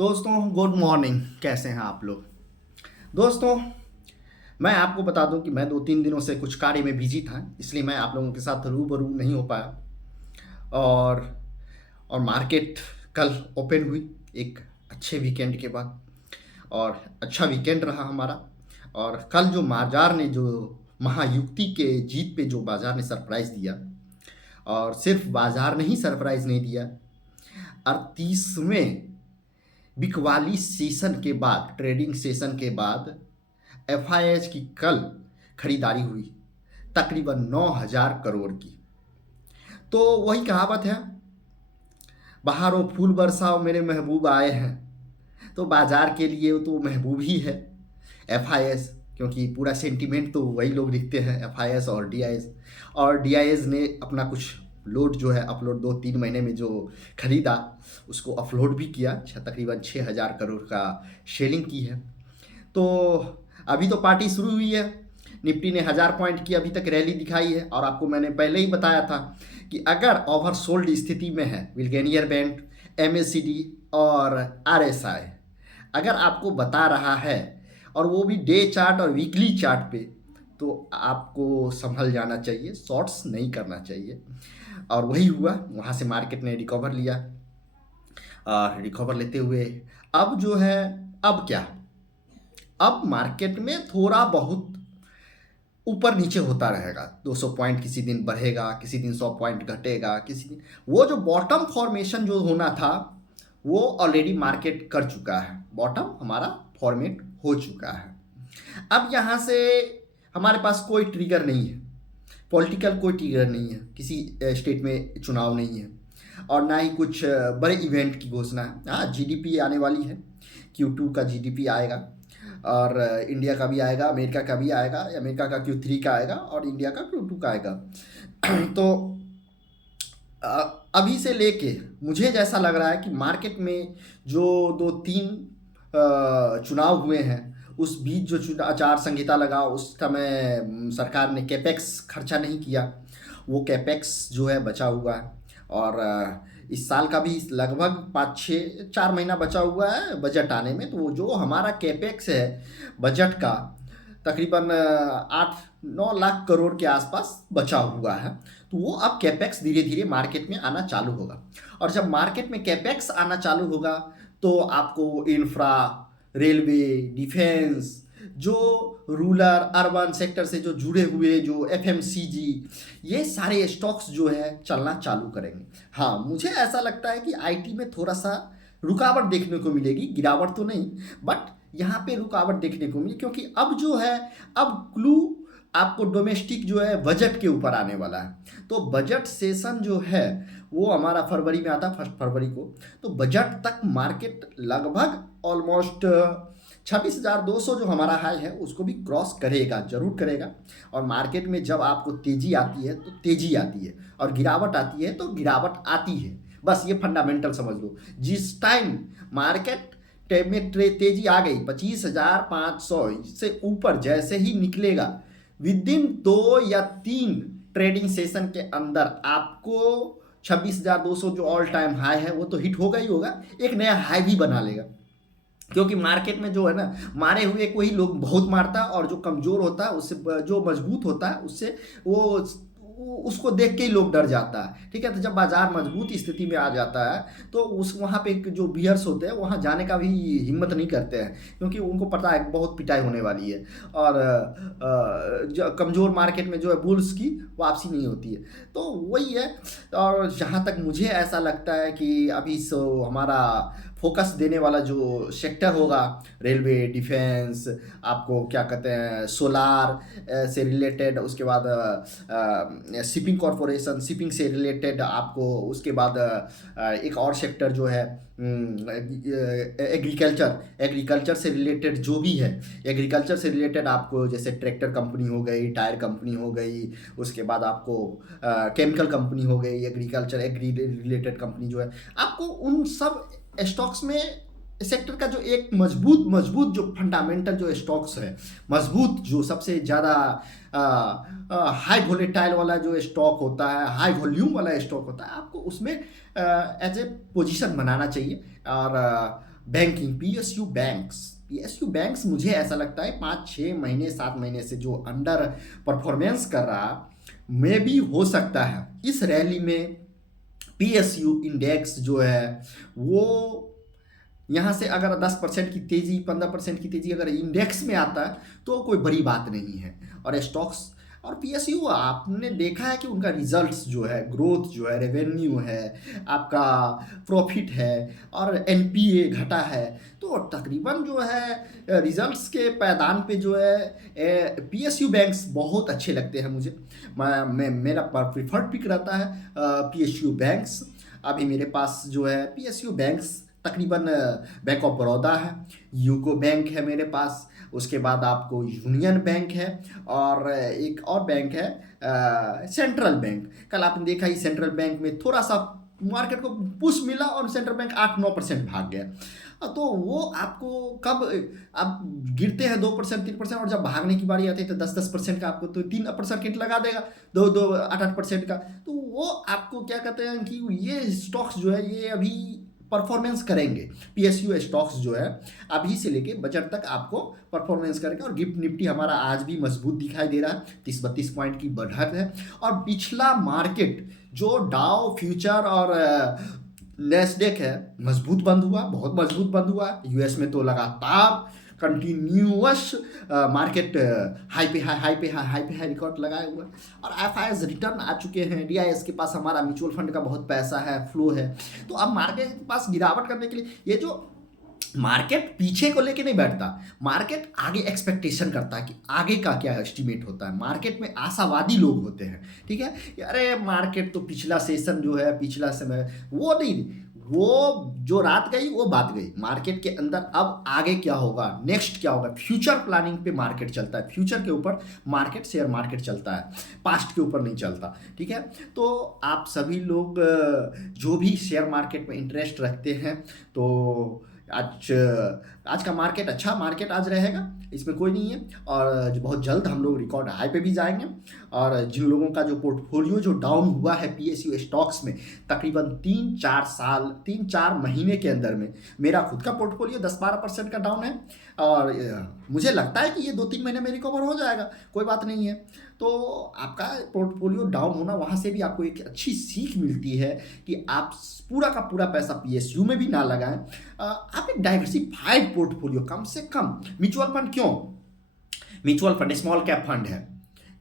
दोस्तों good morning. कैसे हैं आप लोग? दोस्तों, मैं आपको बता दूं कि मैं 2-3 दिनों से कुछ कार्य में बिजी था, इसलिए मैं आप लोगों के साथ रूबरू नहीं हो पाया। और मार्केट कल ओपन हुई एक अच्छे वीकेंड के बाद, और अच्छा वीकेंड रहा हमारा। और कल जो बाजार ने जो महायुक्ति के जीत पे जो बाजार ने सरप्राइज दिया, और सिर्फ बाजार ने ही सरप्राइज नहीं दिया, 38वें बिकवाली सेशन के बाद, ट्रेडिंग सेशन के बाद एफआईएच की कल खरीदारी हुई तकरीबन 9,000 करोड़ की। तो वही कहावत है, बहारों फूल बरसाओ मेरे महबूब आए हैं। तो बाजार के लिए तो महबूब ही है एफआईएस, क्योंकि पूरा सेंटीमेंट तो वही लोग लिखते हैं, एफआईएस और डीआईएस। और डीआईएस ने अपना कुछ लोड जो है अपलोड 2-3 महीने में जो खरीदा उसको अपलोड भी किया, तकरीबन 6,000 करोड़ का सेलिंग की है। तो अभी तो पार्टी शुरू हुई है। निफ्टी ने 1,000 पॉइंट की अभी तक रैली दिखाई है, और आपको मैंने पहले ही बताया था कि अगर ओवरसोल्ड स्थिति में है विल्गेनियर बैंड, एमएसीडी और आरएसआई अगर आपको बता रहा है, और वो भी डे चार्ट और वीकली चार्ट पे, तो आपको संभल जाना चाहिए, शॉर्ट्स नहीं करना चाहिए। और वही हुआ, वहाँ से मार्केट ने रिकवर लिया। और रिकवर लेते हुए अब जो है, अब क्या, अब मार्केट में थोड़ा बहुत ऊपर नीचे होता रहेगा। 200 पॉइंट किसी दिन बढ़ेगा, किसी दिन 100 पॉइंट घटेगा, किसी दिन वो जो बॉटम फॉर्मेशन जो होना था वो ऑलरेडी मार्केट कर चुका है। बॉटम हमारा फॉर्मेट हो चुका है। अब यहाँ से हमारे पास कोई ट्रिगर नहीं है, पॉलिटिकल कोई ट्रिगर नहीं है, किसी स्टेट में चुनाव नहीं है, और ना ही कुछ बड़े इवेंट की घोषणा है। हाँ, जीडीपी आने वाली है, Q2 का जीडीपी आएगा, और इंडिया का भी आएगा, अमेरिका का भी आएगा, अमेरिका का Q3 का आएगा और इंडिया का Q2 का आएगा। तो अभी से लेके मुझे जैसा लग रहा है कि मार्केट में जो 2-3 चुनाव हुए हैं, उस बीच जो आचार संहिता लगा उस समय सरकार ने कैपेक्स खर्चा नहीं किया, वो कैपेक्स जो है बचा हुआ है। और इस साल का भी लगभग 5-6-4 महीना बचा हुआ है बजट आने में। तो वो जो हमारा कैपेक्स है बजट का, तकरीबन 8-9 लाख करोड़ के आसपास बचा हुआ है। तो वो अब कैपेक्स धीरे धीरे मार्केट में आना चालू होगा, और जब मार्केट में कैपेक्स आना चालू होगा तो आपको इंफ्रा, रेलवे, डिफेंस, जो रूरल अर्बन सेक्टर से जो जुड़े हुए जो एफएमसीजी, ये सारे स्टॉक्स जो है चलना चालू करेंगे। हाँ, मुझे ऐसा लगता है कि आईटी में थोड़ा सा रुकावट देखने को मिलेगी, गिरावट तो नहीं, बट यहाँ पे रुकावट देखने को मिली, क्योंकि अब जो है, अब क्लू आपको डोमेस्टिक जो है बजट के ऊपर आने वाला है। तो बजट सेशन जो है वो हमारा फरवरी में आता है, 1 फरवरी को। तो बजट तक मार्केट लगभग ऑलमोस्ट 26,200 जो हमारा हाई है उसको भी क्रॉस करेगा, जरूर करेगा। और मार्केट में जब आपको तेजी आती है तो तेजी आती है, और गिरावट आती है तो गिरावट आती है। बस ये फंडामेंटल समझ लो। जिस टाइम मार्केट में तेजी आ गई 25,500 से ऊपर जैसे ही निकलेगा, विद इन 2 या 3 ट्रेडिंग सेशन के अंदर आपको 26,200 जो ऑल टाइम हाई है वो तो हिट होगा ही होगा, एक नया हाई भी बना लेगा। क्योंकि मार्केट में जो है ना, मारे हुए को ही लोग बहुत मारता है, और जो कमज़ोर होता है उससे, जो मजबूत होता है उससे वो उसको देख के ही लोग डर जाता है। ठीक है, तो जब बाजार मजबूत स्थिति में आ जाता है तो उस वहाँ पे जो बियर्स होते हैं वहाँ जाने का भी हिम्मत नहीं करते हैं, क्योंकि उनको पता है बहुत पिटाई होने वाली है। और जो कमज़ोर मार्केट में जो है बुल्स की वापसी नहीं होती है। तो वही है। और जहाँ तक मुझे ऐसा लगता है कि अभी सो हमारा फोकस देने वाला जो सेक्टर होगा, रेलवे, डिफेंस, आपको क्या कहते हैं, सोलार से रिलेटेड, उसके बाद शिपिंग कॉरपोरेशन, शिपिंग से रिलेटेड आपको, उसके बाद एक और सेक्टर जो है एग्रीकल्चर से रिलेटेड जो भी है, एग्रीकल्चर से रिलेटेड आपको जैसे ट्रैक्टर कंपनी हो गई, टायर कंपनी हो गई, उसके बाद आपको केमिकल कंपनी हो गई, एग्री रिलेटेड कंपनी जो है, आपको उन सब स्टॉक्स में सेक्टर का जो एक मजबूत जो फंडामेंटल जो स्टॉक्स है, मजबूत जो सबसे ज़्यादा हाई वोलेटाइल वाला जो स्टॉक होता है, हाई वॉल्यूम वाला स्टॉक होता है, आपको उसमें एज ए पोजीशन बनाना चाहिए। और बैंकिंग, पीएसयू बैंक्स मुझे ऐसा लगता है 5-6 महीने 7 महीने से जो अंडर परफॉर्मेंस कर रहा, मे भी हो सकता है इस रैली में पीएसयू इंडेक्स जो है वो यहाँ से अगर 10% की तेज़ी 15% की तेज़ी अगर इंडेक्स में आता है तो कोई बड़ी बात नहीं है। और स्टॉक्स और पीएसयू आपने देखा है कि उनका रिजल्ट्स जो है, ग्रोथ जो है, रेवेन्यू है, आपका प्रॉफिट है और एनपीए घटा है, तो तकरीबन जो है रिजल्ट्स के पैदान पे जो है पीएसयू बैंक्स बहुत अच्छे लगते हैं मुझे। मैं मेरा प्रिफर्ड पिक रहता है पीएसयू बैंक्स। अभी मेरे पास जो है पीएसयू बैंक्स तकरीबन बैंक ऑफ बड़ौदा है, यूको बैंक है मेरे पास, उसके बाद आपको यूनियन बैंक है और एक और बैंक है सेंट्रल बैंक। कल आपने देखा ही सेंट्रल बैंक में थोड़ा सा मार्केट को पुश मिला और सेंट्रल बैंक 8-9% भाग गया। तो वो आपको कब आप गिरते हैं 2% 3% और जब भागने की बारी आती है तो 10-10% का आपको तो 3% लगा देगा, 2-8% का। तो वो आपको क्या कहते हैं कि ये स्टॉक्स जो है ये अभी परफॉर्मेंस करेंगे। पीएसयू स्टॉक्स जो है अभी से लेके बजट तक आपको परफॉर्मेंस करेंगे। और गिफ्ट निफ्टी हमारा आज भी मजबूत दिखाई दे रहा है, 30-32 पॉइंट की बढ़त है। और पिछला मार्केट जो डाउ फ्यूचर और नेस्डेक है मजबूत बंद हुआ, बहुत मजबूत बंद हुआ। यूएस में तो लगातार कंटिन्यूअस मार्केट हाई रिकॉर्ड लगाए हुए। और एफआईएस रिटर्न आ चुके हैं, डीआईएस के पास हमारा म्यूचुअल फंड का बहुत पैसा है, फ्लो है। तो अब मार्केट के पास गिरावट करने के लिए ये जो मार्केट पीछे को लेके नहीं बैठता, मार्केट आगे एक्सपेक्टेशन करता है कि आगे का क्या एस्टिमेट होता है। मार्केट में आशावादी लोग होते हैं, ठीक है। अरे मार्केट तो पिछला सेशन जो है, पिछला समय वो नहीं, वो जो रात गई वो बात गई। मार्केट के अंदर अब आगे क्या होगा, नेक्स्ट क्या होगा, फ्यूचर प्लानिंग पे मार्केट चलता है। फ्यूचर के ऊपर मार्केट, शेयर मार्केट चलता है, पास्ट के ऊपर नहीं चलता, ठीक है। तो आप सभी लोग जो भी शेयर मार्केट में इंटरेस्ट रखते हैं, तो आज का मार्केट अच्छा मार्केट आज रहेगा, इसमें कोई नहीं है। और बहुत जल्द हम लोग रिकॉर्ड हाई पे भी जाएंगे। और जिन लोगों का जो पोर्टफोलियो जो डाउन हुआ है पीएसयू स्टॉक्स में तकरीबन 3-4 महीने के अंदर में, मेरा खुद का पोर्टफोलियो 10-12% का डाउन है। और मुझे लगता है कि ये 2-3 महीने में रिकवर हो जाएगा, कोई बात नहीं है। तो आपका पोर्टफोलियो डाउन होना, वहाँ से भी आपको एक अच्छी सीख मिलती है कि आप पूरा का पूरा पैसा पीएसयू में भी ना लगाएं। आप एक डाइवर्सिफाइड पोर्टफोलियो, कम से कम म्यूचुअल फंड क्यों, mutual fund small cap fund है,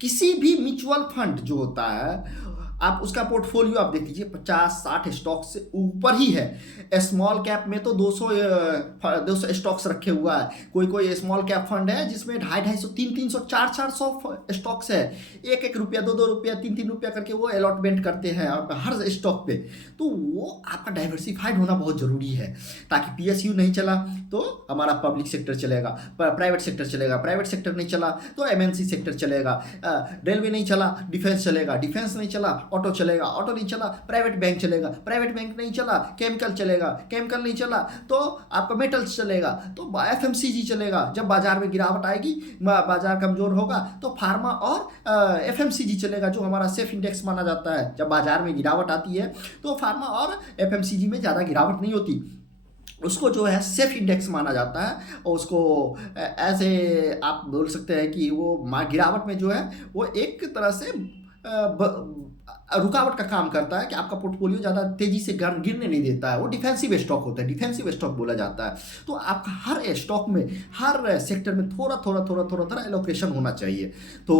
किसी भी म्यूचुअल फंड जो होता है आप उसका पोर्टफोलियो आप देख लीजिए 50-60 स्टॉक से ऊपर ही है। स्मॉल कैप में तो 200 स्टॉक्स रखे हुआ है। कोई स्मॉल कैप फंड है जिसमें 250, 300, 400 स्टॉक्स है। 1 रुपया 2 रुपया 3 रुपया करके वो अलॉटमेंट करते हैं हर स्टॉक पे। तो वो आपका डाइवर्सिफाइड होना बहुत ज़रूरी है, ताकि पीएसयू नहीं चला तो हमारा पब्लिक सेक्टर चलेगा, प्राइवेट सेक्टर चलेगा, प्राइवेट सेक्टर नहीं चला तो एमएनसी सेक्टर चलेगा, रेलवे नहीं चला डिफेंस चलेगा, डिफेंस नहीं चला ऑटो चलेगा, ऑटो नहीं चला प्राइवेट बैंक चलेगा, प्राइवेट बैंक नहीं चला केमिकल चलेगा, केमिकल नहीं चला तो आपका मेटल्स चलेगा, तो एफएमसीजी चलेगा। जब बाजार में गिरावट आएगी, बाजार कमजोर होगा तो फार्मा और एफएमसीजी चलेगा, जो हमारा सेफ इंडेक्स माना जाता है। जब बाजार में गिरावट आती है तो फार्मा और एफएमसीजी में ज़्यादा गिरावट नहीं होती, उसको जो है सेफ इंडेक्स माना जाता है। और उसको ऐसे आप बोल सकते हैं कि वो गिरावट में जो है वो एक तरह से रुकावट का काम करता है कि आपका पोर्टफोलियो ज़्यादा तेज़ी से गिरने नहीं देता है। वो डिफेंसिव स्टॉक होता है, डिफेंसिव स्टॉक बोला जाता है। तो आपका हर स्टॉक में, हर सेक्टर में थोड़ा थोड़ा एलोकेशन होना चाहिए। तो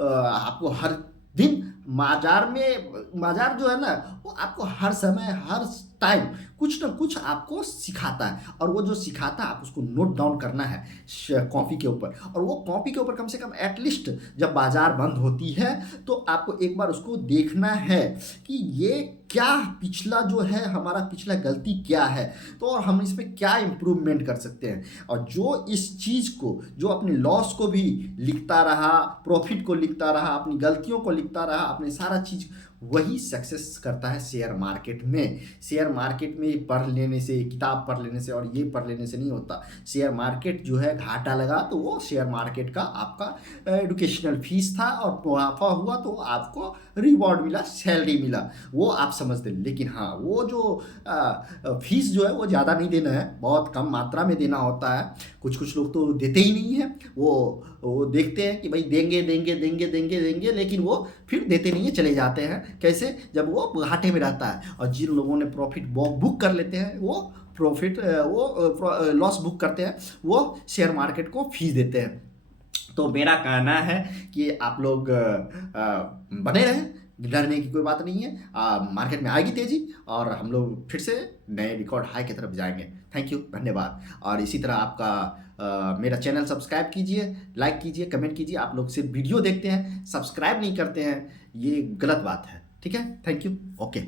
आपको हर दिन बाजार जो है ना, वो आपको हर समय हर टाइम कुछ ना कुछ आपको सिखाता है। और वो जो सिखाता है आप उसको नोट डाउन करना है कॉपी के ऊपर। और वो कॉपी के ऊपर कम से कम एटलीस्ट जब बाजार बंद होती है तो आपको एक बार उसको देखना है कि ये क्या पिछला जो है हमारा पिछला गलती क्या है, तो और हम इसमें क्या इम्प्रूवमेंट कर सकते हैं। और जो इस चीज़ को, जो अपने लॉस को भी लिखता रहा, प्रॉफिट को लिखता रहा, अपनी गलतियों को लिखता रहा, अपने सारा चीज़ वही सक्सेस करता है शेयर मार्केट में। शेयर मार्केट में पढ़ लेने से, किताब पढ़ लेने से और ये पढ़ लेने से नहीं होता। शेयर मार्केट जो है घाटा लगा तो वो शेयर मार्केट का आपका एडुकेशनल फीस था, और मुनाफा हुआ तो आपको रिवॉर्ड मिला, सैलरी मिला, वो आप समझते। लेकिन हाँ, वो जो फीस जो है वो ज़्यादा नहीं देना है, बहुत कम मात्रा में देना होता है। कुछ लोग तो देते ही नहीं हैं, वो देखते हैं कि भाई देंगे देंगे देंगे देंगे देंगे, लेकिन वो फिर देते नहीं है, चले जाते हैं। कैसे? जब वो घाटे में रहता है। और जिन लोगों ने प्रॉफिट बुक कर लेते हैं, वो लॉस बुक करते हैं, वो शेयर मार्केट को फीस देते हैं। तो मेरा कहना है कि आप लोग बने रहें, डरने की कोई बात नहीं है। मार्केट में आएगी तेजी और हम लोग फिर से नए रिकॉर्ड हाई की तरफ जाएंगे। थैंक यू, धन्यवाद। और इसी तरह आपका मेरा चैनल सब्सक्राइब कीजिए, लाइक कीजिए, कमेंट कीजिए। आप लोग सिर्फ वीडियो देखते हैं, सब्सक्राइब नहीं करते हैं, ये गलत बात है। ठीक है, थैंक यू, ओके।